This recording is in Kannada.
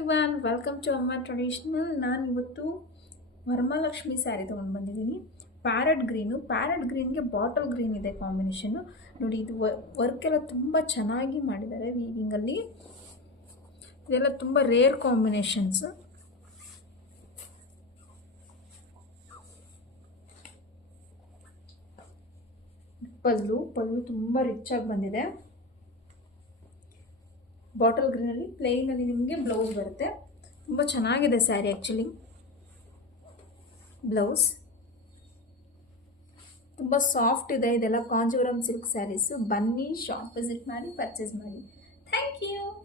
ಎವ್ರಿವನ್, ವೆಲ್ಕಮ್ ಟು ಅಮ್ಮ ಟ್ರೆಡಿಷನಲ್. ನಾನು ಇವತ್ತು ವರಮಹಾಲಕ್ಷ್ಮಿ ಸ್ಯಾರಿ ತೊಗೊಂಡು ಬಂದಿದ್ದೀನಿ. ಪ್ಯಾರೆಟ್ ಗ್ರೀನ್ಗೆ ಬಾಟಲ್ ಗ್ರೀನ್ ಇದೆ ಕಾಂಬಿನೇಷನ್ನು. ನೋಡಿ, ಇದು ವರ್ಕ್ ಎಲ್ಲ ತುಂಬ ಚೆನ್ನಾಗಿ ಮಾಡಿದ್ದಾರೆ ವೀವಿಂಗಲ್ಲಿ. ಇದೆಲ್ಲ ತುಂಬ ರೇರ್ ಕಾಂಬಿನೇಷನ್ಸ್. ಪಲ್ಲು ತುಂಬ ರಿಚ್ ಆಗಿ ಬಂದಿದೆ. ಬಾಟಲ್ ಗ್ರೀನಲ್ಲಿ ಪ್ಲೇನಲ್ಲಿ ನಿಮಗೆ ಬ್ಲೌಸ್ ಬರುತ್ತೆ. ತುಂಬ ಚೆನ್ನಾಗಿದೆ ಸ್ಯಾರಿ ಆ್ಯಕ್ಚುಲಿ. ಬ್ಲೌಸ್ ತುಂಬ ಸಾಫ್ಟ್ ಇದೆ. ಇದೆಲ್ಲ ಕಾಂಜೀವರಂ ಸಿಲ್ಕ್ ಸ್ಯಾರೀಸು. ಬನ್ನಿ, ಶಾಪ್ ವಿಸಿಟ್ ಮಾಡಿ, ಪರ್ಚೇಸ್ ಮಾಡಿ. Thank you.